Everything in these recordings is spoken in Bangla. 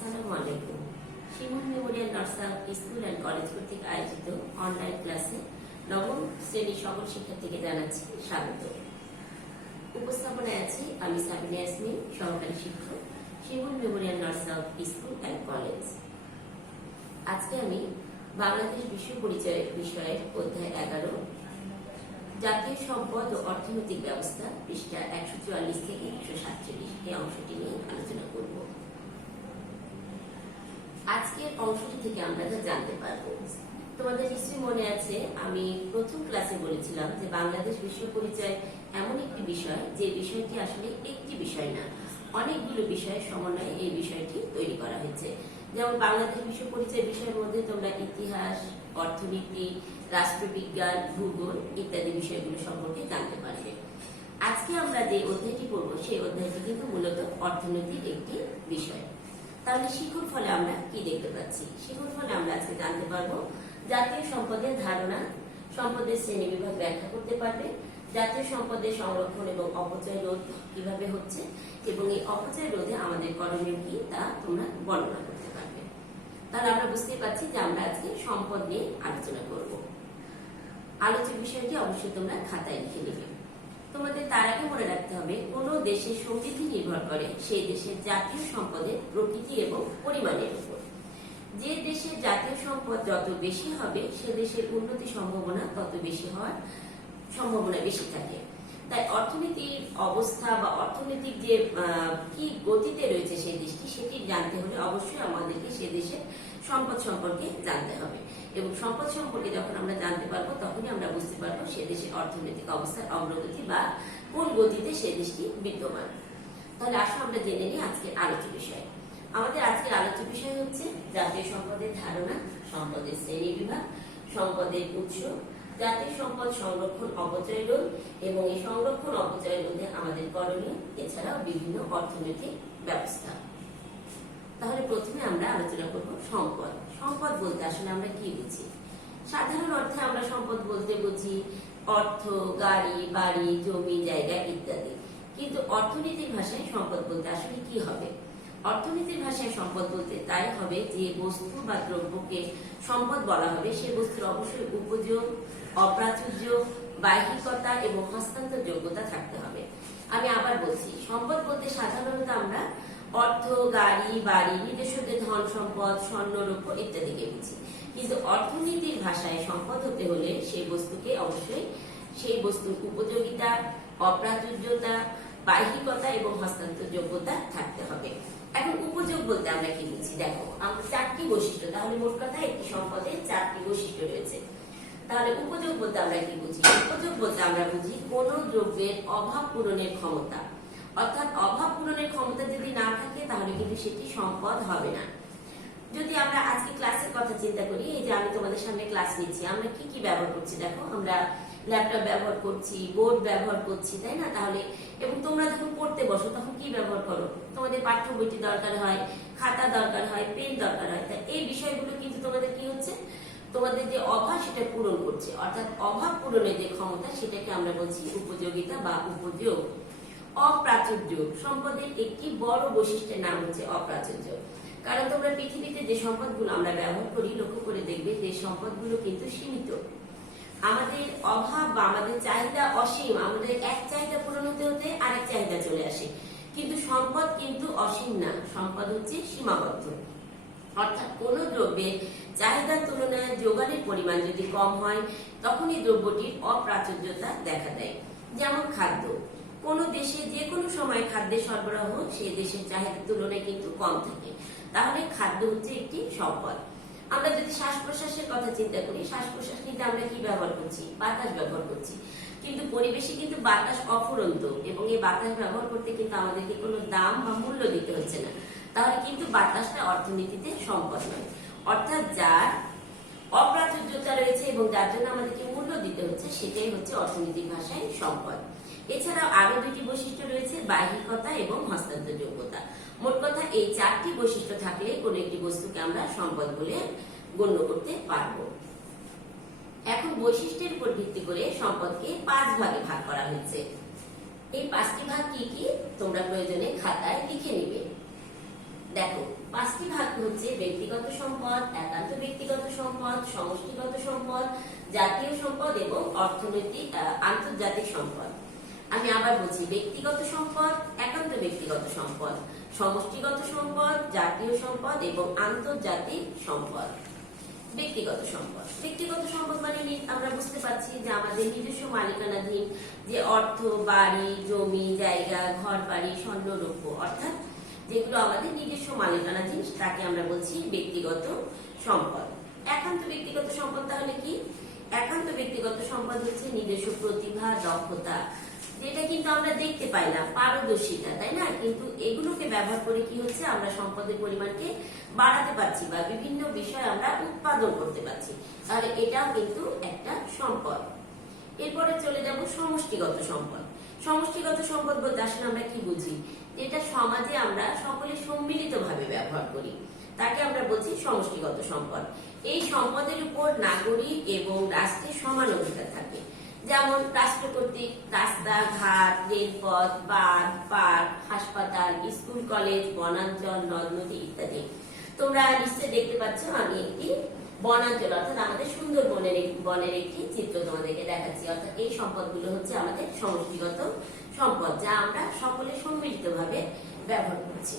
আসসালামু আলাইকুম। Shimul memorial nursery school and college কর্তৃক আয়োজিত অনলাইন ক্লাসে নবম শ্রেণীর সকল শিক্ষার্থীকে জানাচ্ছি স্বাগত। উপস্থাপনায় আছি আমি সাবিনা ইয়াসমিন, সহকারী শিক্ষক, Shimul memorial nursery school and college. আজকে আমি বাংলাদেশ বিশ্ব পরিচয় বিষয়ের অধ্যায় 11 জাতীয় সম্পদ ও অর্থনৈতিক ব্যবস্থা পৃষ্ঠা 144 থেকে 147 এই অংশটি নিয়ে আলোচনা করব। আজকের অংশটি থেকে আমরা যা জানতে পারবো, তোমাদের নিশ্চয়ই মনে আছে আমি প্রথম ক্লাসে বলেছিলাম যে বাংলাদেশ বিশ্ব পরিচয় এমন একটি বিষয় যে বিষয়টি আসলে একটি বিষয় না, অনেকগুলো বিষয়ের সমন্বয়ে এই বিষয়টি তৈরি করা হয়েছে। যেমন বাংলাদেশ বিশ্ব পরিচয় বিষয়ের মধ্যে তোমরা ইতিহাস, অর্থনীতি, রাষ্ট্রবিজ্ঞান, ভূগোল ইত্যাদি বিষয়গুলো সম্পর্কে জানতে পারবে। আজকে আমরা যে অধ্যায়টি পড়বো সেই অধ্যায়টি কিন্তু মূলত অর্থনৈতিক একটি বিষয়। তাহলে শিক্ষক ফলে আমরা কি দেখতে পাচ্ছি? শিক্ষক ফলে আমরা আজকে জানতে পারবো জাতীয় সম্পদের ধারণা, সম্পদের শ্রেণী বিভাগ ব্যাখ্যা করতে পারবে, জাতীয় সম্পদের সংরক্ষণ এবং অপচয় রোধ কিভাবে হচ্ছে এবং এই অপচয় রোধে আমাদের করণীয় কি তা তোমরা বর্ণনা করতে পারবে। তাহলে আমরা বুঝতে পারছি যে আমরা আজকে সম্পদ নিয়ে আলোচনা করব। আলোচ্য বিষয়টি অবশ্যই তোমরা খাতায় লিখে নেবে। তোমাদের তার আগে মনে রাখতে হবে, কোন দেশের সমৃদ্ধি নির্ভর করে সেই দেশের জাতীয় সম্পদের প্রকৃতি এবং পরিমাণের উপর। যে দেশের জাতীয় সম্পদ যত বেশি হবে সে দেশের উন্নতি সম্ভাবনা তত বেশি হওয়ার সম্ভাবনা বেশি থাকে। তাই অর্থনীতির অবস্থা বা অর্থনৈতিক যে কি গতিতে রয়েছে সেই দেশটি সেটি জানতে হলে অবশ্যই আমাদেরকে সে দেশের সম্পদ সম্পর্কে জানতে হবে এবং সম্পদ সম্পর্কে যখন আমরা জানতে পারবো তখনই আমরা বুঝতে পারবো সে দেশের অর্থনৈতিক অবস্থার অগ্রগতি বা কোন গতিতে সে দেশটি বিদ্যমান। তাহলে আসো আমরা জেনে নিই আজকের আলোচ্য বিষয়। আমাদের আজকের আলোচ্য বিষয় হচ্ছে জাতীয় সম্পদের ধারণা, সম্পদের শ্রেণী বিভাগ, সম্পদের উৎস, জাতীয় সম্পদ সংরক্ষণ অপচয় রোধ এবং এই সংরক্ষণ অপচয় রোধে আমাদের করণীয়, এছাড়াও বিভিন্ন অর্থনৈতিক ব্যবস্থা। তাহলে প্রথমে আমরা আলোচনা করব সম্পদ। সম্পদ বলতে আসলে আমরা কি বুঝি? সাধারণ অর্থে আমরা সম্পদ বলতে বুঝি অর্থ, গাড়ি, বাড়ি, জমি, জায়গা ইত্যাদি। কিন্তু অর্থনীতির ভাষায় সম্পদ বলতে আসলে কি হবে? অর্থনীতির ভাষায় সম্পদ বলতে তাই হবে যে বস্তু বা দ্রব্যকে সম্পদ বলা হবে সে বস্তুর অবশ্যই উপযোগ, অপ্রাচুর্য, বাহ্যিকতা এবং হস্তান্তর যোগ্যতা থাকতে হবে। আমি আবার বলছি, সম্পদ বলতে সাধারণত আমরা অর্থ, গাড়ি, বাড়ি, নিজস্বদের ধন সম্পদ, স্বর্ণ, রৌপ্য ইত্যাদিকে বুঝি। কিন্তু অর্থনীতির ভাষায় সম্পদ হতে হলে সেই বস্তুকে অবশ্যই সেই বস্তুর উপযোগিতা, অপ্রাচুর্যতা, বাহ্যিকতা এবং হস্তান্তর যোগ্যতা থাকতে হবে। এখন উপযোগ বলতে আমরা কি বুঝি? দেখো, আমরা চারটি বৈশিষ্ট্য, তাহলে মোট কথা একটি সম্পদের চারটি বৈশিষ্ট্য রয়েছে। তাহলে উপযোগ বলতে আমরা কি বুঝি? উপযোগ বলতে আমরা বুঝি কোন দ্রব্যের অভাব পূরণের ক্ষমতা, অর্থাৎ অভাব পূরণের ক্ষমতা যদি না থাকে তাহলে কিন্তু সেটি সম্পদ হবে না। যদি আমরা আজকে ক্লাসের কথা চিন্তা করি, এই যে আমি তোমাদের সামনে ক্লাস নিচ্ছি, আমরা কি কি ব্যবহার করছি? দেখো, আমরা ল্যাপটপ ব্যবহার করছি, বোর্ড ব্যবহার করছি, তাই না? তাহলে এবং তোমরা যখন পড়তে বসো তখন কি ব্যবহার করো? তোমাদের পাঠ্য বইটি দরকার হয়, খাতা দরকার হয়, পেন দরকার হয়। তাই এই বিষয়গুলো কিন্তু তোমাদের কি হচ্ছে, তোমাদের যে অভাব সেটা পূরণ করছে, অর্থাৎ অভাব পূরণের যে ক্ষমতা সেটাকে আমরা বলছি উপযোগিতা বা উপযোগ। অপ্রাচুর্য সম্পদের একটি বড় বৈশিষ্ট্যের নাম হচ্ছে অপ্রাচুর্য। কারণ তোমরা পৃথিবীতে যে সম্পদগুলো আমরা ব্যবহার করি লক্ষ্য করে দেখবে যে সম্পদগুলো কিন্তু সীমিত। আমাদের অভাব বা আমাদের চাহিদা অসীম, আমাদের এক চাহিদা পূরণ হতে হতে আরেক চাহিদা চলে আসে। কিন্তু সম্পদ কিন্তু অসীম না, সম্পদ হচ্ছে সীমাবদ্ধ। অর্থাৎ কোন দ্রব্যের চাহিদার তুলনায় যোগানের পরিমাণ যদি কম হয় তখনই দ্রব্যটির অপ্রাচুর্যতা দেখা দেয়। যেমন খাদ্য, কোন দেশে যে কোনো সময় খাদ্যের সরবরাহ সেই দেশের চাহিদার তুলনায় কিন্তু কম থাকে, তাহলে খাদ্য হচ্ছে একটি সম্পদ। আমরা যদি শ্বাস প্রশ্বাসের কথা চিন্তা করি, শ্বাস প্রশ্বাস কিন্তু আমরা কি ব্যবহার করছি? বাতাস ব্যবহার করছি। কিন্তু পরিবেশে কিন্তু বাতাস অফুরন্ত এবং এই বাতাস ব্যবহার করতে কিন্তু আমাদেরকে কোনো দাম বা মূল্য দিতে হচ্ছে না। তাহলে কিন্তু বাতাসটা অর্থনীতিতে সম্পদ নয়। অর্থাৎ যার অপ্রাচুর্যতা রয়েছে এবং যার জন্য আমাদেরকে মূল্য দিতে হচ্ছে সেটাই হচ্ছে অর্থনীতির ভাষায় সম্পদ। এছাড়াও আরো দুটি বৈশিষ্ট্য রয়েছে, বাহ্যিকতা এবং হস্তান্তর যোগ্যতা। মোট কথা এই চারটি বৈশিষ্ট্য থাকলে কোন একটি বস্তুকে আমরা সম্পদ বলে গণ্য করতে পারবো। এখন বৈশিষ্ট্যের উপর ভিত্তি করে সম্পদকে 5 ভাগে ভাগ করা হয়েছে। এই 5টি ভাগ কি কি তোমরা প্রয়োজনে খাতায় লিখে নিবে। দেখো, 5টি ভাগ হচ্ছে ব্যক্তিগত সম্পদ, একান্ত ব্যক্তিগত সম্পদ, সমষ্টিগত সম্পদ, জাতীয় সম্পদ এবং আন্তর্জাতিক সম্পদ। আমি আবার বলছি, ব্যক্তিগত সম্পদ, একান্ত ব্যক্তিগত সম্পদ, সমষ্টিগত সম্পদ, জাতীয় সম্পদ এবং আন্তর্জাতিক সম্পদ। ব্যক্তিগত সম্পদ, ব্যক্তিগত সম্পদ মানে আমরা বুঝতে পারছি যে আমাদের নিজস্ব মালিকানাধীন যে অর্থ, বাড়ি, জমি, জায়গা, ঘর বাড়ি, স্বর্ণ, রৌপ্য, অর্থাৎ যেগুলো আমাদের নিজস্ব মালিকানাধীন তাকে আমরা বলছি ব্যক্তিগত সম্পদ। একান্ত ব্যক্তিগত সম্পদ তাহলে কি? একান্ত ব্যক্তিগত সম্পদ হচ্ছে নিজস্ব প্রতিভা, দক্ষতা, যেটা কিন্তু আমরা দেখতে পাই না, পারদর্শিতা, তাই না? কিন্তু এগুলোকে ব্যবহার করে কি হচ্ছে, আমরা সম্পদের পরিমাণকে বাড়াতে পারছি বা বিভিন্ন বিষয় আমরা উৎপাদন করতে পারছি। তাহলে এটাও কিন্তু একটা সম্পদ। এরপরে চলে যাব সমষ্টিগত সম্পদ। সমষ্টিগত সম্পদ বলতে আসলে আমরা কি বুঝি? যেটা সমাজে আমরা সকলে সম্মিলিতভাবে ব্যবহার করি, তাকে আমরা বলছি সমষ্টিগত সম্পদ। এই সম্পদের উপর নাগরিক এবং রাষ্ট্রের সমান অধিকার থাকে। যেমন রাষ্ট্র কর্তৃক রাস্তা, ঘাট, রেলপথ, বাঁধ, পার্ক, হাসপাতাল, স্কুল, কলেজ, বনাঞ্চল, নদ নদী ইত্যাদি। তোমরা নিশ্চয়ই দেখতে পাচ্ছ আমি একটি বনাঞ্চল অর্থাৎ আমাদের বনের একটি চিত্র তোমাদেরকে দেখাচ্ছি। অর্থাৎ এই সম্পদগুলো হচ্ছে আমাদের সমষ্টিগত সম্পদ, যা আমরা সকলে সম্মিলিতভাবে ব্যবহার করছি।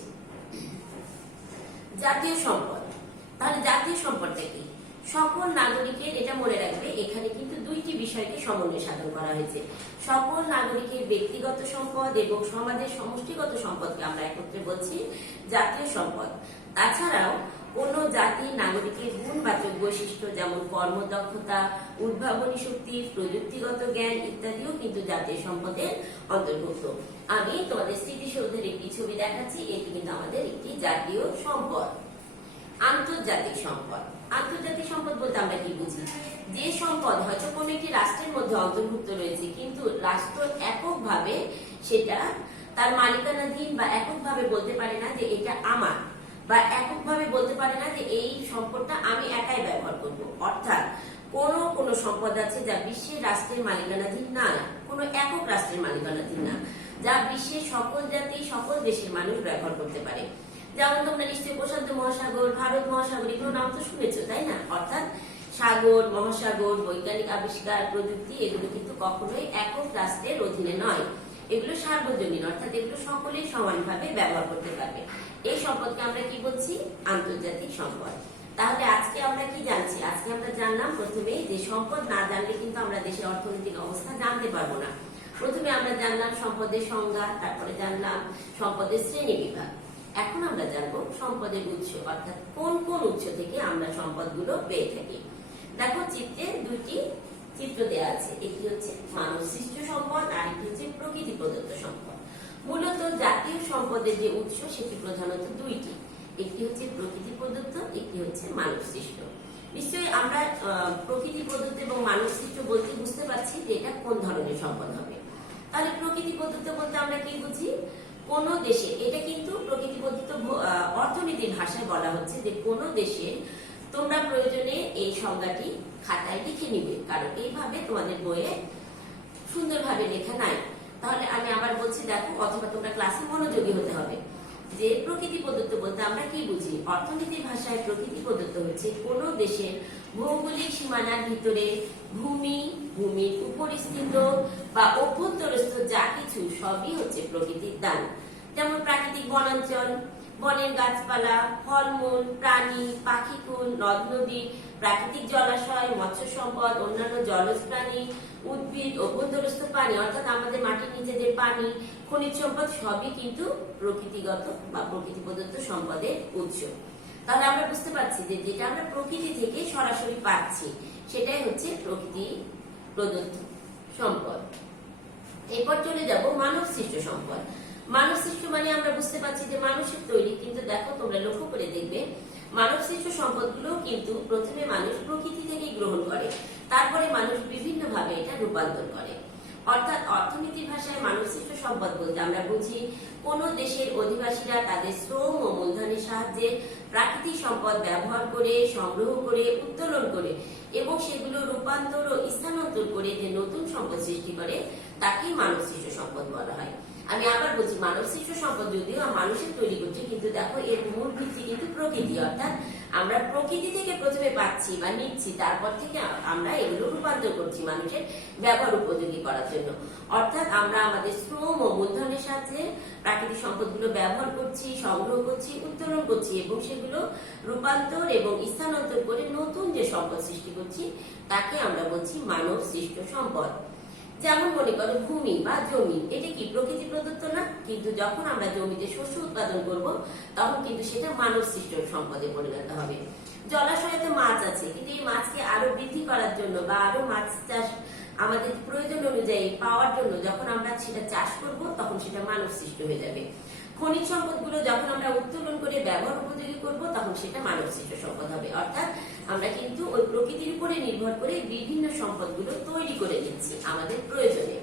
জাতীয় সম্পদ, তাহলে জাতীয় সম্পদটা কি? সকল নাগরিকের, এটা মনে রাখবে, এখানে কিন্তু দুইটি বিষয়কে সমন্বয় সাধন করা হয়েছে। সকল নাগরিকের ব্যক্তিগত সম্পদ এবং সমাজের সমষ্টিগত সম্পদকে আমরা একত্রে বলছি জাতীয় সম্পদ। তাছাড়াও কোন জাতির নাগরিকের গুণবাচক বৈশিষ্ট্য যেমন কর্মদক্ষতা, উদ্ভাবনী শক্তি, প্রযুক্তিগত জ্ঞান ইত্যাদিও কিন্তু জাতীয় সম্পদের অন্তর্ভুক্ত। আমি তোমাদের স্মৃতিসৌধের একটি ছবি দেখাচ্ছি, এটি কিন্তু আমাদের একটি জাতীয় সম্পদ। আন্তর্জাতিক সম্পদ, আন্তর্জাতিক সম্পদ বলতে আমরা কি বুঝি? যে সম্পদ হয়তো কোন একটি রাষ্ট্রের মধ্যে অন্তর্ভুক্ত রয়েছে, কিন্তু রাষ্ট্র এককভাবে সেটা তার মালিকানাধীন বা এককভাবে বলতে পারে না যে এটা আমার, বা এককভাবে বলতে পারে না যে এই সম্পদটা আমি একাই ব্যবহার করব। অর্থাৎ কোন সম্পদ আছে যা বিশ্বের রাষ্ট্রের মালিকানাধীন না, কোনো একক রাষ্ট্রের মালিকানাধীন না, যা বিশ্বের সকল জাতি, সকল দেশের মানুষ ব্যবহার করতে পারে। যেমন তোমরা নিশ্চয়ই প্রশান্ত মহাসাগর, ভারত মহাসাগর, এগুলো নাম তো শুনেছো, তাই না? অর্থাৎ সাগর, মহাসাগর, বৈজ্ঞানিক আবিষ্কার, প্রযুক্তি, এগুলো কিন্তু কখনোই একক রাষ্ট্রের অধীনে নয়, এগুলো সার্বজনীন, অর্থাৎ এগুলো সকলেই সমানভাবে ব্যবহার করতে পারবে। এই সম্পদকে আমরা কি বলছি? আন্তর্জাতিক সম্পদ। তাহলে আজকে আমরা কি জানছি? আজকে আমরা জানলাম প্রথমে যে সম্পদ না জানলে কিন্তু আমরা দেশের অর্থনৈতিক অবস্থা জানতে পারবো না। প্রথমে আমরা জানলাম সম্পদের সংজ্ঞা, তারপরে জানলাম সম্পদের শ্রেণী বিভাগ। এখন আমরা জানবো সম্পদের উৎস, অর্থাৎ কোন কোন উৎস থেকে আমরা সম্পদগুলো পেয়ে থাকি। দেখো চিত্রে দুইটি চিত্র দেওয়া আছে, একটি হচ্ছে মানব সৃষ্ট সম্পদ আর একটি হচ্ছে প্রকৃতি প্রদত্ত সম্পদ। মূলত জাতীয় সম্পদের যে উৎস সেটি প্রধানত দুইটি, একটি হচ্ছে প্রকৃতি প্রদত্ত, একটি হচ্ছে মানব সৃষ্ট। নিশ্চয়ই আমরা প্রকৃতি প্রদত্ত এবং মানব সৃষ্ট বলতে বুঝতে পারছি যে এটা কোন ধরনের সম্পদ হবে। তাহলে প্রকৃতি প্রদত্ত বলতে আমরা কি বুঝি? কোন দেশে, এটা কিন্তু প্রকৃতি প্রদত্ত অর্থনীতির ভাষায় বলা হচ্ছে যে কোন দেশে, তোমরা প্রয়োজনে এই সংজ্ঞাটি খাতায় লিখে নিবে, কারণ এইভাবে তোমাদের বইয়ে সুন্দরভাবে লেখা নাই। তাহলে আমি আবার বলছি, দেখো, অথবা তোমরা ক্লাসে মনোযোগী হতে হবে যে প্রকৃতি প্রদত্ত বলতে আমরা কি বুঝি। অর্থনীতির ভাষায় প্রকৃতি প্রদত্ত হচ্ছে কোন দেশের ভৌগোলিক সীমানার ভিতরে ভূমির উপরিস্থিত বা অভ্যন্তরস্থ যা কিছু সবই হচ্ছে প্রকৃতির দান। যেমন প্রাকৃতিক বনাঞ্চল, বনের গাছপালা, ফলমূল, প্রাণী, পাখিকুল, নদ নদী, প্রাকৃতিক জলাশয়, মৎস্য সম্পদ, অন্যান্য জলজ প্রাণী, উদ্ভিদ, অভ্যন্তরস্থ পানি অর্থাৎ আমাদের মাটির নিচে যে পানি, খনিজ সম্পদ, সবই কিন্তু প্রকৃতিগত বা প্রকৃতি প্রদত্ত সম্পদের উৎস। তাহলে আমরা বুঝতে পারছি যে যেটা আমরা প্রকৃতি থেকে সরাসরি পাচ্ছি সেটাই হচ্ছে প্রকৃতি প্রদত্ত সম্পদ। এরপর চলে যাব মানব সৃষ্ট সম্পদ। মানব সৃষ্ট মানে আমরা বুঝতে পারছি যে মানুষের তৈরি, কিন্তু দেখো তোমরা লক্ষ্য করে দেখবে মানব সৃষ্ট সম্পদগুলো কিন্তু প্রথমে মানুষ প্রকৃতি থেকেই গ্রহণ করে, তারপরে মানুষ বিভিন্ন ভাবে এটা রূপান্তর করে। অর্থাৎ অর্থনীতির ভাষায় মানব সৃষ্ট সম্পদ বলতে আমরা বুঝি কোন দেশের অধিবাসীরা তাদের শ্রম ও মূলধনের সাহায্যে প্রাকৃতিক সম্পদ ব্যবহার করে, সংগ্রহ করে, উত্তোলন করে এবং সেগুলো রূপান্তর ও স্থানান্তর করে যে নতুন সম্পদ সৃষ্টি করে তাকেই মানব সৃষ্ট সম্পদ বলা হয়। আমি আবার বলছি, মানব সৃষ্ট সম্পদ যদিও মানুষের তৈরি করছে, কিন্তু দেখো এর মূল ভিত্তি কিন্তু প্রকৃতি, অর্থাৎ আমরা প্রকৃতি থেকে প্রথমে পাচ্ছি বা নিচ্ছি, তারপর থেকে আমরা এগুলো রূপান্তর করছি মানুষের ব্যবহার উপযোগী করার জন্য। অর্থাৎ আমরা আমাদের শ্রম ও মূলধনের সাথে প্রাকৃতিক সম্পদগুলো ব্যবহার করছি, সংগ্রহ করছি, উত্তোলন করছি এবং সেগুলো রূপান্তর এবং স্থানান্তর করে নতুন যে সম্পদ সৃষ্টি করছি তাকে আমরা বলছি মানব সৃষ্ট সম্পদ। যেমন মনে করো ভূমি বা জমি, এটা কি প্রকৃতি প্রদত্ত না? কিন্তু যখন আমরা জমিতে শস্য উৎপাদন করব তখন কিন্তু সেটা মানব সৃষ্ট সম্পদে পরিণত হবে। জলাশয়তে মাছ আছে, কিন্তু এই মাছকে আরো বৃদ্ধি করার জন্য বা আরো মাছ চাষ আমাদের প্রয়োজন অনুযায়ী পাওয়ার জন্য যখন আমরা সেটা চাষ করব তখন সেটা মানব সৃষ্ট হয়ে যাবে। খনিজ সম্পদগুলো যখন আমরা উত্তোলন করে ব্যবহার উপযোগী করব তখন সেটা মানব সৃষ্ট সম্পদ হবে। অর্থাৎ আমরা কিন্তু ওই প্রকৃতির উপরে নির্ভর করে বিভিন্ন সম্পদগুলো তৈরি করে নিচ্ছি আমাদের প্রয়োজনে।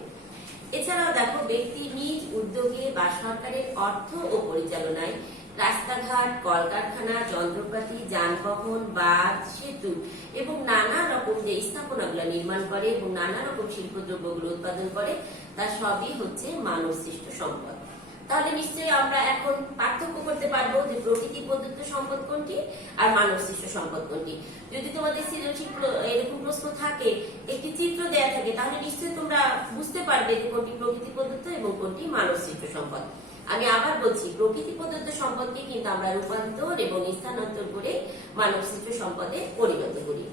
এছাড়াও দেখো, ব্যক্তি নিজ উদ্যোগে বা সরকারের অর্থ ও পরিচালনায় রাস্তাঘাট, কলকারখানা, যন্ত্রপাতি, যানবাহন, বাঁধ, সেতু এবং নানা রকম যে স্থাপনাগুলো নির্মাণ করে এবং নানা রকম শিল্প দ্রব্যগুলো উৎপাদন করে তা সবই হচ্ছে মানব সৃষ্ট সম্পদ। তাহলে নিশ্চয়ই আমরা এখন পার্থক্য করতে পারবো যে প্রকৃতি প্রদত্ত সম্পদ কোনটি আর মানব সৃষ্ট সম্পদ কোনটি। যদি তোমাদের সৃজনশীল এরকম প্রশ্ন থাকে, একটি চিত্র দেয়া থাকে, তাহলে নিশ্চয়ই তোমরা বুঝতে পারবে যে কোনটি প্রকৃতি প্রদত্ত এবং কোনটি মানব সৃষ্ট সম্পদ। আমি আবার বলছি, প্রকৃতি প্রদত্ত সম্পদকে কিন্তু আমরা রূপান্তর এবং স্থানান্তর করে মানব সৃষ্ট সম্পদে পরিণত করি।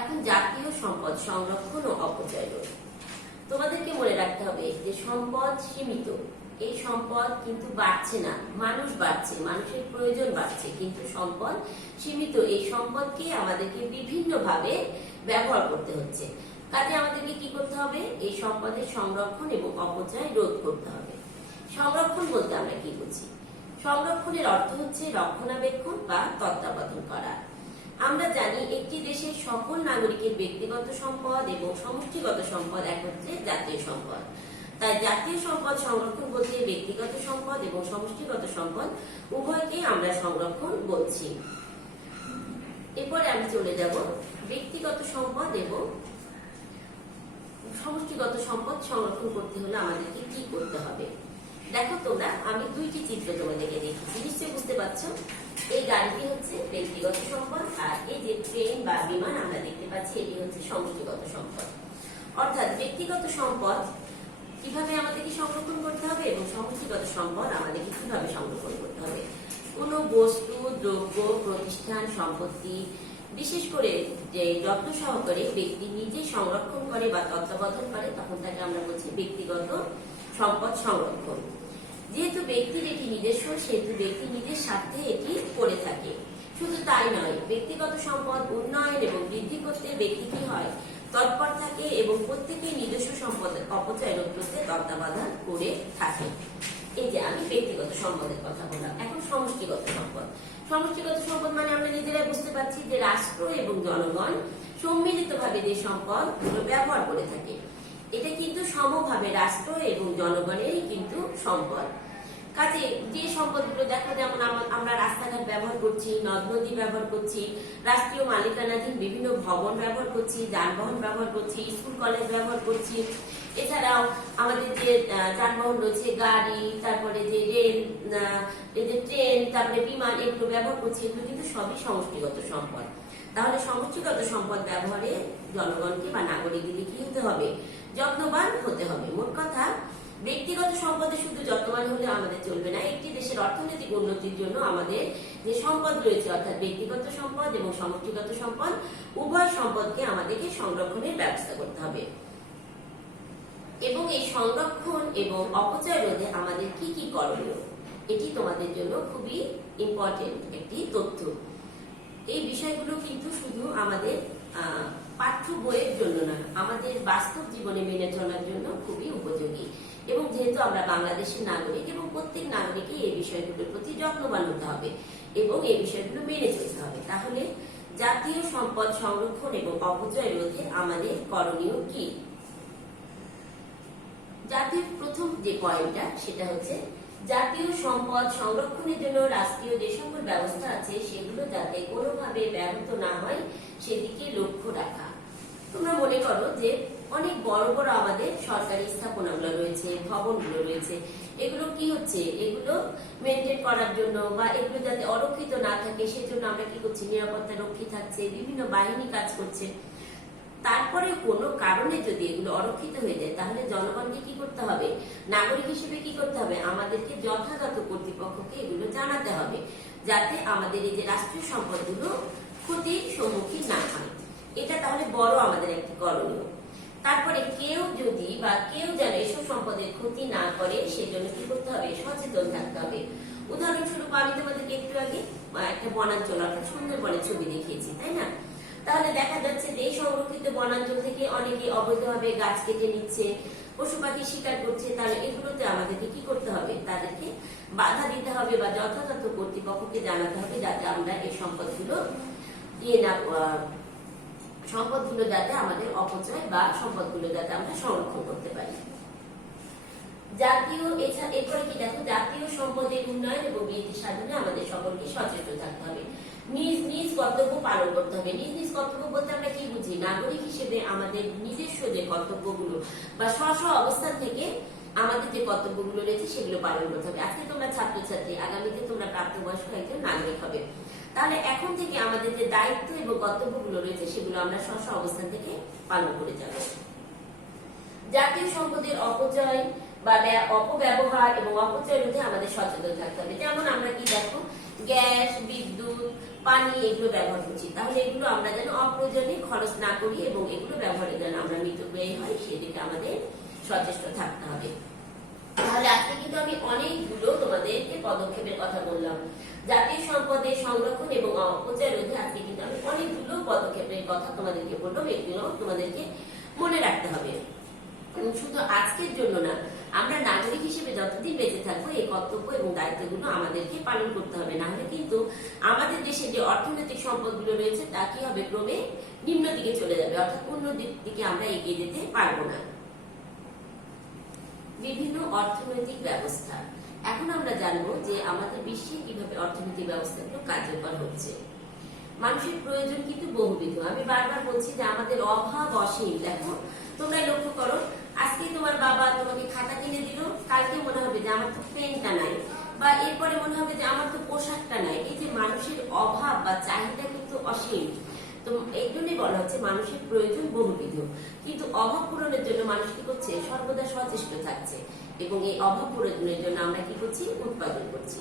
এখন জাতীয় সম্পদ সংরক্ষণ ও অপচয় রোধ। তোমাদেরকে মনে রাখতে হবে যে সম্পদ সীমিত, এই সম্পদ কিন্তু বাড়ছে না, মানুষ বাড়ছে, মানুষের প্রয়োজন বাড়ছে, কিন্তু সম্পদ সীমিত। এই সম্পদকে আমাদেরকে বিভিন্ন ভাবে ব্যবহার করতে হচ্ছে। কাজে আমাদেরকে কি করতে হবে? এই সম্পদের সংরক্ষণ এবং অপচয় রোধ করতে হবে। সংরক্ষণ বলতে আমরা কি বুঝি? সংরক্ষণের অর্থ হচ্ছে রক্ষণাবেক্ষণ বা তত্ত্বাবধান করা। আমরা জানি একটি দেশের সকল নাগরিকের ব্যক্তিগত সম্পদ এবং সমষ্টিগত সম্পদ একত্রে জাতীয় সম্পদ। তাই জাতীয় সম্পদ সংরক্ষণ বলতে ব্যক্তিগত সম্পদ এবং সমষ্টিগত সম্পদ উভয়কেই আমরা সংরক্ষণ বলছি। এরপরে আমি চলে যাব ব্যক্তিগত সম্পদ এবং সমষ্টিগত সম্পদ সংরক্ষণ করতে হলে আমাদেরকে কি করতে হবে। দেখো তোমরা, আমি দুইটি চিত্র তোমাদেরকে দেখেছি, নিশ্চয়ই বুঝতে পারছো। এই গাড়িটি হচ্ছে ব্যক্তিগত সম্পদ আর এই যে ট্রেন বা বিমান আমরা দেখতে পাচ্ছি এটি হচ্ছে সমষ্টিগত সম্পদ। অর্থাৎ ব্যক্তিগত সম্পদ কিভাবে আমাদেরকে সংরক্ষণ করতে হবে এবং সমষ্টিগত সম্পদ আমাদেরকে কিভাবে সংরক্ষণ করতে হবে। কোনো বস্তু, দ্রব্য, প্রতিষ্ঠান, সম্পত্তি বিশেষ করে যে যত্ন সহকারে ব্যক্তি নিজে সংরক্ষণ করে বা তত্ত্বাবধান করে তখন তাকে আমরা বলছি ব্যক্তিগত সম্পদ সংরক্ষণ। যেহেতু ব্যক্তির এটি নিজস্ব, সেহেতু ব্যক্তি নিজের স্বার্থে এটি করে থাকে। শুধু তাই নয়, ব্যক্তিগত সম্পদ উন্নয়ন এবং বৃদ্ধি করতে ব্যক্তি কি হয় তৎপর থাকে এবং প্রত্যেকেই নিজস্ব সম্পদের অপচয় রোধ করতে তত্ত্বাবধান করে থাকে। এই যে আমি ব্যক্তিগত সম্পদের কথা বললাম। এখন সমষ্টিগত সম্পদ। সমষ্টিগত সম্পদ মানে আমরা নিজেরাই বুঝতে পারছি যে রাষ্ট্র এবং জনগণ সম্মিলিতভাবে যে সম্পদগুলো ব্যবহার করে থাকে, এটা কিন্তু সমভাবে রাষ্ট্র এবং জনগণেরই কিন্তু সম্পদ। কাজে যে সম্পদগুলো দেখো, যেমন আমরা রাস্তাঘাট ব্যবহার করছি, নদ নদী ব্যবহার করছি, রাষ্ট্রীয় মালিকানাধীন বিভিন্ন ভবন ব্যবহার করছি, যানবাহন ব্যবহার করছি, স্কুল কলেজ ব্যবহার করছি। এছাড়াও আমাদের যে যানবাহন রয়েছে, গাড়ি, তারপরে যে রেল, এই যে ট্রেন, তারপরে বিমান, এগুলো ব্যবহার করছি, এগুলো কিন্তু সবই সমষ্টিগত সম্পদ। তাহলে সমষ্টিগত সম্পদ ব্যবহারে জনগণকে বা নাগরিকদের কি হতে হবে? যত্নবান হতে হবে। মোট কথা, ব্যক্তিগত সম্পদে শুধু যত্নবান হলে আমাদের চলবে না। একটি দেশের অর্থনৈতিক উন্নতির জন্য আমাদের যে সম্পদ রয়েছে, অর্থাৎ ব্যক্তিগত সম্পদ এবং সমষ্টিগত সম্পদ, উভয় সম্পদকে আমাদেরকে সংরক্ষণের ব্যবস্থা করতে হবে। এবং এই সংরক্ষণ এবং অপচয় রোধে আমাদের কি কি করণীয়, এটি তোমাদের জন্য খুবই ইম্পর্টেন্ট একটি তথ্য। এই বিষয়গুলো কিন্তু শুধু আমাদের পাঠ্য বইয়ের জন্য না, আমাদের বাস্তব জীবনে মেনে চলার জন্য খুবই উপযোগী। এবং যেহেতু আমরা বাংলাদেশের নাগরিক এবং প্রত্যেক নাগরিককে এই বিষয়গুলোর প্রতি যত্নবান হতে হবে এবং এই বিষয়গুলো মেনে চলতে হবে। তাহলে জাতীয় সম্পদ সংরক্ষণ এবং অপচয় রোধে আমাদের করণীয় কি? জাতীয় প্রথম যে পয়েন্টটা সেটা হচ্ছে জাতীয় সম্পদ সংরক্ষণের জন্য রাষ্ট্রীয় যে সকল ব্যবস্থা আছে সেগুলো যাতে কোনোভাবে ব্যাহত না হয় সেদিকে লক্ষ্য রাখা। তোমরা মনে করো যে অনেক বড় বড় আমাদের সরকারি স্থাপনাগুলো রয়েছে, ভবনগুলো রয়েছে, এগুলো কি হচ্ছে, এগুলো মেনটেন করার জন্য বা এগুলো যাতে অরক্ষিত না থাকে সেজন্য আমরা কি করছি, নিরাপত্তা রক্ষী থাকছে, বিভিন্ন বাহিনী কাজ করছে। তারপরে কোনো কারণে যদি এগুলো অরক্ষিত হয়ে যায় তাহলে জনগণকে কি করতে হবে, নাগরিক হিসেবে কি করতে হবে, আমাদেরকে যথাযথ কর্তৃপক্ষকে এগুলো জানাতে হবে, যাতে আমাদের এই যে রাষ্ট্রীয় সম্পদগুলো ক্ষতির সম্মুখীন না হয়। এটা তাহলে বড় আমাদের একটি করণীয়। তারপরে কেউ যদি বা কেউ যেন এসব সম্পদের ক্ষতি না করে সেজন্য কি করতে হবে, সচেতন থাকতে হবে। উদাহরণস্বরূপ আমি তোমাদেরকে একটু আগে একটা বনাঞ্চল অর্থাৎ সুন্দরবনের ছবি দেখিয়েছি, তাই না? তাহলে দেখা যাচ্ছে যে এই সংরক্ষিত বনাঞ্চল থেকে অনেকে অবৈধভাবে গাছ কেটে নিচ্ছে, পশু পাখি শিকার করছে। তাহলে এগুলোতে আমাদেরকে কি করতে হবে, তাদেরকে বাধা দিতে হবে বা যথাযথ কর্তৃপক্ষকে জানাতে হবে, যাতে আমরা এই সম্পদগুলো সম্পদগুলো যাতে আমাদের অপচয় বা সম্পদগুলো যাতে আমরা সংরক্ষণ করতে পারি। জাতীয় এরপরে কি দেখো, জাতীয় সম্পদের উন্নয়ন এবং বৃদ্ধি সাধনে আমাদের সকলকে সচেতন থাকতে হবে, নিজ নিজ কর্তব্য পালন করতে হবে। নিজ নিজ কর্তব্য বলতে আমরা কি বুঝি, নাগরিক হিসেবে আমাদের নিজস্ব যে কর্তব্যগুলো বা স্ব অবস্থান থেকে আমাদের যে কর্তব্যগুলো রয়েছে সেগুলো পালন করতে হবে। আজকে তোমরা ছাত্রছাত্রী, আগামীতে তোমরা প্রাপ্তবয়স্ক একজন নাগরিক হবে। তাহলে এখন থেকে আমাদের যে দায়িত্ব এবং কর্তব্যগুলো রয়েছে সেগুলো আমরা স্ব অবস্থান থেকে পালন করে যাব। জাতীয় সম্পদের অপচয় বা অপব্যবহার এবং অপচয় রোধে আমাদের সচেতন থাকতে হবে। যেমন আমরা কি দেখো, গ্যাস, বিদ্যুৎ, পানি এগুলো ব্যবহার করছি, তাহলে এগুলো আমরা যেন অপ্রয়োজনে খরচ না করি এবং এগুলো ব্যবহারে যেন আমরা মিতব্যয়ী হয় সেদিকে আমাদের সচেষ্ট থাকতে হবে। তাহলে আজকে কিন্তু আমি অনেকগুলো তোমাদেরকে পদক্ষেপের কথা বললাম। জাতীয় সম্পদের সংরক্ষণ এবং অপচয় রোধে আজকে কিন্তু আমি অনেকগুলো পদক্ষেপের কথা তোমাদেরকে বললাম, এগুলো তোমাদেরকে মনে রাখতে হবে। শুধু আজকের জন্য না, আমরা নাগরিক হিসেবে যতদিন বেঁচে থাকবো এই কর্তব্য এবং দায়িত্বগুলো আমাদেরকে পালন করতে হবে, না হলে কিন্তু আমাদের দেশে যে অর্থনৈতিক সম্পদগুলো রয়েছে তা কি হবে, ক্রমে নিম্ন দিকে চলে যাবে, অর্থাৎ উন্নতির দিকে আমরা এগিয়ে যেতে পারবো না। বিভিন্ন অর্থনৈতিক ব্যবস্থা, এখন আমরা জানবো যে আমাদের বিশ্বে কিভাবে অর্থনৈতিক ব্যবস্থাগুলো কার্যকর হচ্ছে। মানুষের প্রয়োজন কিন্তু বহুবিধ। আমি বারবার বলছি যে আমাদের অভাব অসীম। দেখো, তোমরা লক্ষ্য করো, আজকে তোমার বাবা তোমাকে খাতা কিনে দিল, কালকে মনে হবে যে আমার তো পেনটা নাই, বা এরপরে মনে হবে যে আমার তো পোশাকটা নাই। এই যে মানুষের অভাব বা চাহিদা কিন্তু অসীম। তো এই জন্যই বলা হচ্ছে মানুষের প্রয়োজন বহুবিধ, কিন্তু অভাব পূরণের জন্য মানুষ কি করছে, সর্বদা সচেষ্ট থাকছে, এবং এই অভাব পূরণের জন্য আমরা কি করছি, উৎপাদন করছি।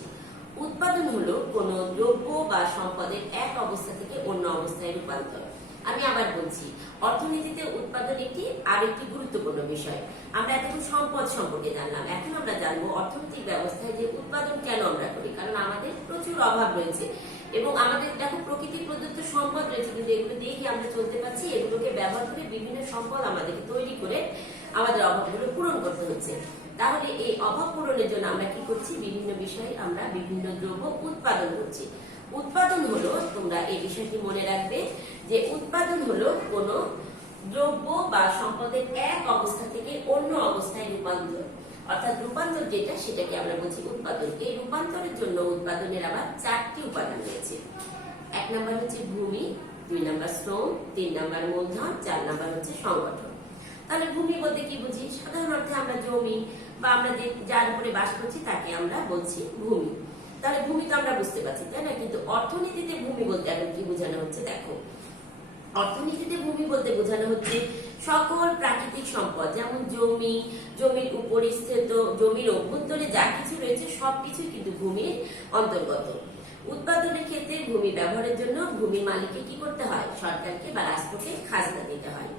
উৎপাদন হলো কোন দ্রব্য বা সম্পদের এক অবস্থা থেকে অন্য অবস্থায় রূপান্তর। আমি আবার বলছি, অর্থনীতিতে উৎপাদন একটি আরেকটি গুরুত্বপূর্ণ বিষয়। আমরা এতক্ষণ সম্পদ সম্পর্কে জানলাম, এখন আমরা জানবো অর্থনৈতিক ব্যবস্থায় যে উৎপাদন কেন আমরা করি। কারণ আমাদের প্রচুর অভাব রয়েছে এবং আমাদের দেখো প্রকৃতি প্রদত্ত সম্পদ রয়েছে, কিন্তু এগুলো দিয়ে কি আমরা চলতে পারছি, এগুলোকে ব্যবহার করে বিভিন্ন সম্পদ আমাদেরকে তৈরি করে আমাদের অভাবগুলো পূরণ করতে হচ্ছে। তাহলে এই অভাব পূরণের জন্য আমরা কি করছি, বিভিন্ন বিষয়ে আমরা বিভিন্ন দ্রব্য উৎপাদন করছি। উৎপাদন হলো, তোমরা এই বিষয়টি মনে রাখবে যে উৎপাদন হলো কোন দ্রব্য বা সম্পদের এক অবস্থা থেকে অন্য অবস্থায় রূপান্তর, অর্থাৎ রূপান্তর যেটা সেটাকে আমরা বলছি উৎপাদন। এই রূপান্তরের জন্য উৎপাদনের আবার চারটি উপাদান রয়েছে। 1 নাম্বার হচ্ছে ভূমি, 2 নাম্বার শ্রম, 3 নাম্বার মূলধন, 4 নাম্বার হচ্ছে সংগঠন। তাহলে ভূমি বলতে কি বুঝি, সাধারণ অর্থে আমরা জমি বা আমরা যে যার উপরে বাস করছি তাকে আমরা বলছি ভূমি। তাহলে ভূমি তো আমরা বুঝতে পারছি, তাই না? কিন্তু অর্থনীতিতে ভূমি বলতে এখন কি বোঝানো হচ্ছে, দেখো, অর্থনীতিতে ভূমি বলতে বোঝানো হচ্ছে সকল প্রাকৃতিক সম্পদ, যেমন জমি, জমির উপরিস্থিত, জমির অভ্যন্তরে যা কিছু রয়েছে সবকিছুই কিন্তু ভূমির অন্তর্গত। উৎপাদনের ক্ষেত্রে ভূমি ব্যবহারের জন্য ভূমি মালিককে কি করতে হয়, সরকারকে বা রাষ্ট্রকে খাজনা দিতে হয়।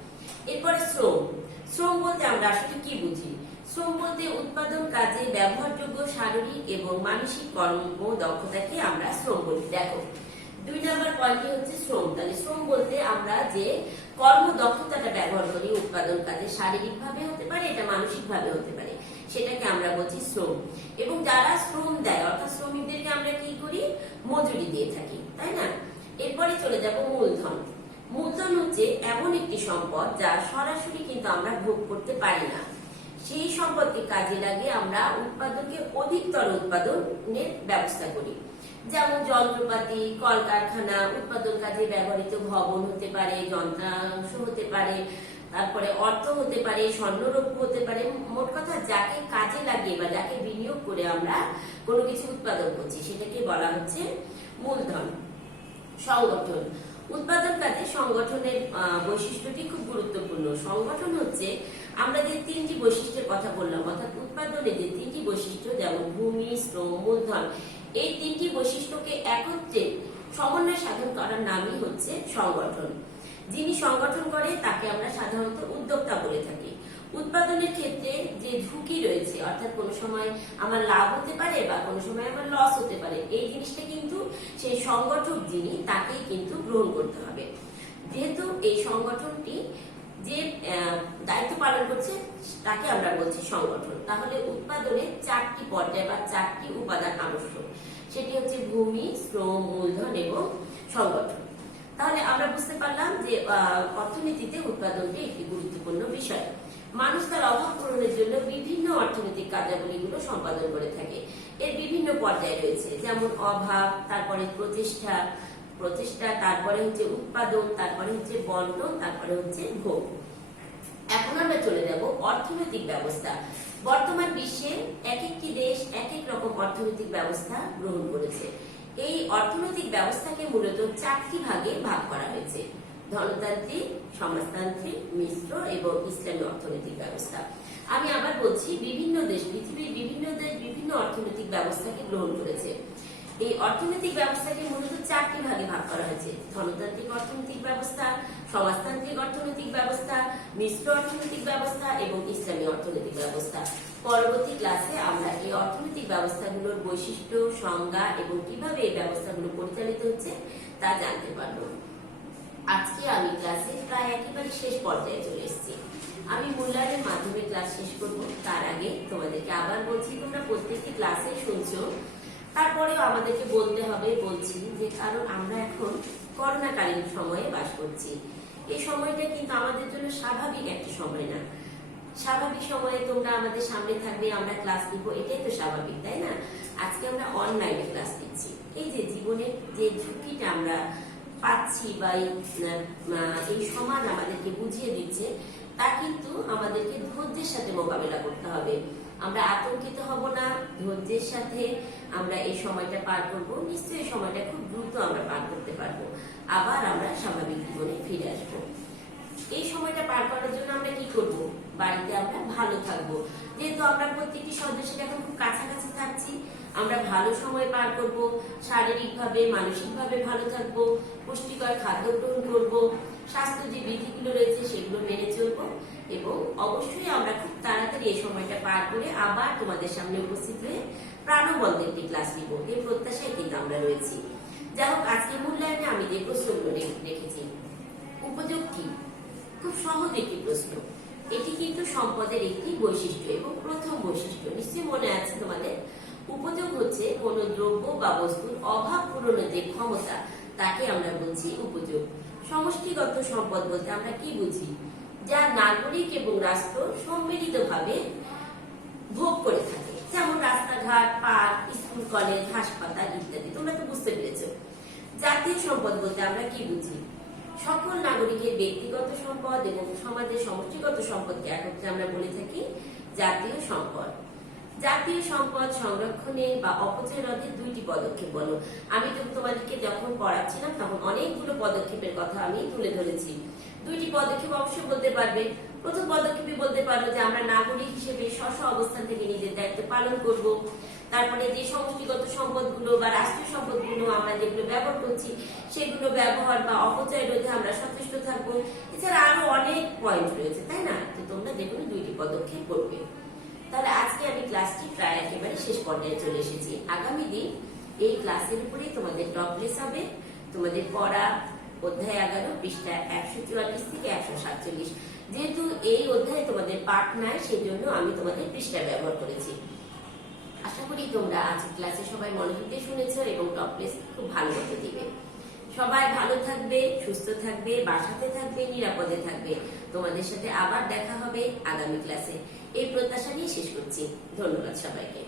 এরপরে শ্রম। শ্রম বলতে আমরা আসলে কি বুঝি, শ্রম বলতে উৎপাদন কাজে ব্যবহারযোগ্য শারীরিক এবং মানসিক কর্ম দক্ষতাকে আমরা শ্রম বলি। দেখো, 2 নাম্বার পয়েন্টটি হচ্ছে শ্রম। তাহলে শ্রম বলতে আমরা যে কর্ম দক্ষতাটা ব্যবহার করি উৎপাদন কাজে, শারীরিক ভাবে হতে পারে, এটা মানসিক ভাবে হতে পারে, সেটাকে আমরা বলছি শ্রম। এবং যারা শ্রম দেয় অর্থাৎ শ্রমিকদেরকে আমরা কি করি, মজুরি দিয়ে থাকি, তাই না? এরপরে চলে যাব মূলধন। মূলধন হচ্ছে এমন একটি সম্পদ যা সরাসরি কিন্তু আমরা ভোগ করতে পারি না, সেই সম্পদকে কাজে লাগিয়ে আমরা উৎপাদনকে অধিকতর উৎপাদনের ব্যবস্থা করি। যেমন যন্ত্রপাতি, কলকারখানা, উৎপাদন কাজে ব্যবহৃত ভবন হতে পারে, যন্ত্রাংশ হতে পারে, তারপরে অর্থ হতে পারে, স্বর্ণরৌপ্য হতে পারে, মোট কথা যাকে কাজে লাগিয়ে বা যাকে বিনিয়োগ করে আমরা কোনো কিছু উৎপাদন করছি সেটাকে বলা হচ্ছে মূলধন। সংগঠন, উৎপাদন কাজে সংগঠনের বৈশিষ্ট্যটি খুব গুরুত্বপূর্ণ। সংগঠন হচ্ছে আমরা যে তিনটি বৈশিষ্ট্যের কথা বললাম, অর্থাৎ উৎপাদনে যে তিনটি বৈশিষ্ট্য যেমন ভূমি, শ্রম, মূলধন, এই তিনটি বৈশিষ্ট্যকে একত্রে সমন্বয় সাধন করার নামই হচ্ছে সংগঠন। যিনি সংগঠন করে তাকে আমরা সাধারণত উদ্যোক্তা বলে থাকি। উৎপাদনের ক্ষেত্রে যে ঝুঁকি রয়েছে, অর্থাৎ কোনো সময় আমার লাভ হতে পারে বা কোনো সময় আমার লস হতে পারে, এই জিনিসটা কিন্তু সেই সংগঠক যিনি তাকেই কিন্তু গ্রহণ করতে হবে। যেহেতু এই সংগঠনটি যে দায়িত্ব পালন করছে তাকে আমরা বলছি সংগঠন। তাহলে উৎপাদনে চারটি পর্যায় বা চারটি উপাদান আবশ্যক, সেটি হচ্ছে ভূমি, শ্রম, মূলধন এবং সংগঠন। তাহলে আমরা বুঝতে পারলাম যে অর্থনীতিতে উৎপাদনটি একটি গুরুত্বপূর্ণ বিষয়। মানুষ তার অভাব পূরণের জন্য বিভিন্ন অর্থনৈতিক কার্যাবলীগুলো সম্পাদন করে থাকে। এর বিভিন্ন পর্যায় রয়েছে, যেমন অভাব, তারপরে প্রচেষ্টা, তারপরে হচ্ছে উৎপাদন, তারপরে হচ্ছে বন্টন, তারপরে হচ্ছে ভোগ। এখন আমরা চলে যাব অর্থনৈতিক ব্যবস্থা। বর্তমান বিশ্বে এক একটি দেশ এক এক রকম অর্থনৈতিক ব্যবস্থা গ্রহণ করেছে। এই অর্থনৈতিক ব্যবস্থাকে মূলত চারটি ভাগে ভাগ করা হয়েছে: ধনতান্ত্রিক, সমাজতান্ত্রিক, মিশ্র এবং ইসলামী অর্থনৈতিক ব্যবস্থা। আমি আবার বলছি, পৃথিবীর বিভিন্ন দেশ বিভিন্ন অর্থনৈতিক ব্যবস্থাকে গ্রহণ করেছে। এই অর্থনৈতিক ব্যবস্থাকে মূলত চারটি ভাগে ভাগ করা হয়েছে: ধনতান্ত্রিক অর্থনৈতিক ব্যবস্থা, সমাজতান্ত্রিক অর্থনৈতিক ব্যবস্থা, মিশ্র অর্থনৈতিক ব্যবস্থা এবং ইসলামী অর্থনৈতিক ব্যবস্থা। পরবর্তী ক্লাসে আমরা এই অর্থনৈতিক ব্যবস্থাগুলোর বৈশিষ্ট্য, সংজ্ঞা এবং কিভাবে এই ব্যবস্থাগুলো পরিচালিত হচ্ছে তা জানতে পারবো। আজকে আমি ক্লাসে প্রায় একেবারে শেষ পর্যায়ে চলে এসেছি। আমি মূল্যায়নের মাধ্যমে ক্লাস শেষ করব। তার আগে তোমাদেরকে আবার বলছি, তোমরা প্রত্যেকটি ক্লাসে শুনছো, তারপরেও আমাদেরকে বলছি যে কারণ আমরা এখন করোনাকালীন সময়ে বাস করছি। এই সময়টা কিন্তু আমাদের জন্য স্বাভাবিক একটা সময় না। স্বাভাবিক সময়ে তোমরা আমাদের সামনে থাকবে, আমরা ক্লাস নিব, এটাই তো স্বাভাবিক, তাই না? আজকে আমরা অনলাইনে ক্লাস নিচ্ছি। এই যে জীবনের যে ঝুঁকিটা আমরা পাচ্ছি বা এই সমাজ আমাদেরকে বুঝিয়ে দিচ্ছে, তা কিন্তু আমাদেরকে ধৈর্যের সাথে মোকাবেলা করতে হবে। আমরা আতঙ্কিত হব না, ধৈর্যের সাথে আমরা এই সময়টা পার করব। নিশ্চয়ই এই সময়টা খুব দ্রুত আমরা পার করতে পারবো, আবার আমরা স্বাভাবিক জীবনে ফিরে আসবো। এই সময়টা পার করার জন্য আমরা কি করব? বাড়িতে আমরা ভালো থাকবো। যেহেতু আমরা প্রত্যেকটি সদস্যের এখন খুব কাছাকাছি থাকছি, আমরা ভালো সময় পার করব, শারীরিকভাবে মানসিকভাবে ভালো থাকবো, পুষ্টিকর খাদ্য গ্রহণ করব, স্বাস্থ্য যে বিধিগুলো রয়েছে সেগুলো মেনে চলবো এবং অবশ্যই আমরা খুব তাড়াতাড়ি এই সময়টা পার করে আবার তোমাদের সামনে উপস্থিত হয়ে প্রাণবন্ত একটি ক্লাস নিব, এই প্রত্যাশায় কিন্তু আমরা রয়েছি। যাই হোক, আজকে মূল্যায়নে আমি যে প্রশ্নগুলো রেখেছি, উপযোগ কি? খুব সহজ একটি প্রশ্ন। এটি কিন্তু সম্পদের একটি বৈশিষ্ট্য এবং প্রথম বৈশিষ্ট্য। নিশ্চয়ই মনে আছে তোমাদের। উপযোগ হচ্ছে কোনো দ্রব্য বা বস্তুর অভাব পূরণের যে ক্ষমতা, তাকে আমরা বলছি উপযোগ। সমষ্টিগত সম্পদ বলতে আমরা কি বুঝি? যা নাগরিক এবং রাষ্ট্র সম্মিলিতভাবে ভোগ করে থাকে, যেমন রাস্তাঘাট, পার্ক, স্কুল, কলেজ, হাসপাতাল ইত্যাদি। তোমরা তো বুঝতে পেরেছো। জাতীয় সম্পদ বলতে আমরা কি বুঝি? সকল নাগরিকের ব্যক্তিগত সম্পদ এবং সমাজের সমষ্টিগত সম্পদকে একত্রে আমরা বলে থাকি জাতীয় সম্পদ। জাতীয় সম্পদ সংরক্ষণে বা অপচয় রোধে দুইটি পদক্ষেপ বলো। আমি তো তোমাদেরকে যখন পড়াচ্ছিলাম তখন অনেকগুলো পদক্ষেপের কথা আমি তুলে ধরেছি। দুইটি পদক্ষেপ অবশ্যই বলতে পারবে। প্রথম পদক্ষেপে বলতে পারবো যে আমরা নাগরিক হিসেবে স্ব অবস্থান থেকে নিজের দায়িত্ব পালন করব। তারপরে যে সমষ্টিগত সম্পদগুলো বা রাষ্ট্রীয় সম্পদগুলো আমরা যেগুলো ব্যবহার করছি সেগুলো ব্যবহার বা অপচয় রোধে আমরা সচেষ্ট থাকবো। এছাড়া আরো অনেক পয়েন্ট রয়েছে, তাই না? তো তোমরা যেগুলো দুইটি পদক্ষেপ করবে। তাহলে আজকে আমি ক্লাসটি প্রায় একেবারে শেষ পর্যায়ে চলে এসেছি। আগামী দিন এই ক্লাসের উপরেই তোমাদের টপলেস হবে। তোমাদের পড়া অধ্যায় 11 পৃষ্ঠা 144 থেকে 147। যেহেতু এই অধ্যায়ে তোমাদের পাঠ নাই, সেই জন্য আমি তোমাদের পৃষ্ঠা ব্যবহার করেছি। আশা করি তোমরা আজকের ক্লাসে সবাই মনোযোগ দিয়ে শুনেছো এবং টপলেস খুব ভালো মতো দিবে। সবাই ভালো থাকবে, সুস্থ থাকবে, বাসাতে থাকবে, নিরাপদে থাকবে। তোমাদের সাথে আবার দেখা হবে আগামী ক্লাসে, এই প্রত্যাশা নিয়ে শেষ করছি। ধন্যবাদ সবাইকে।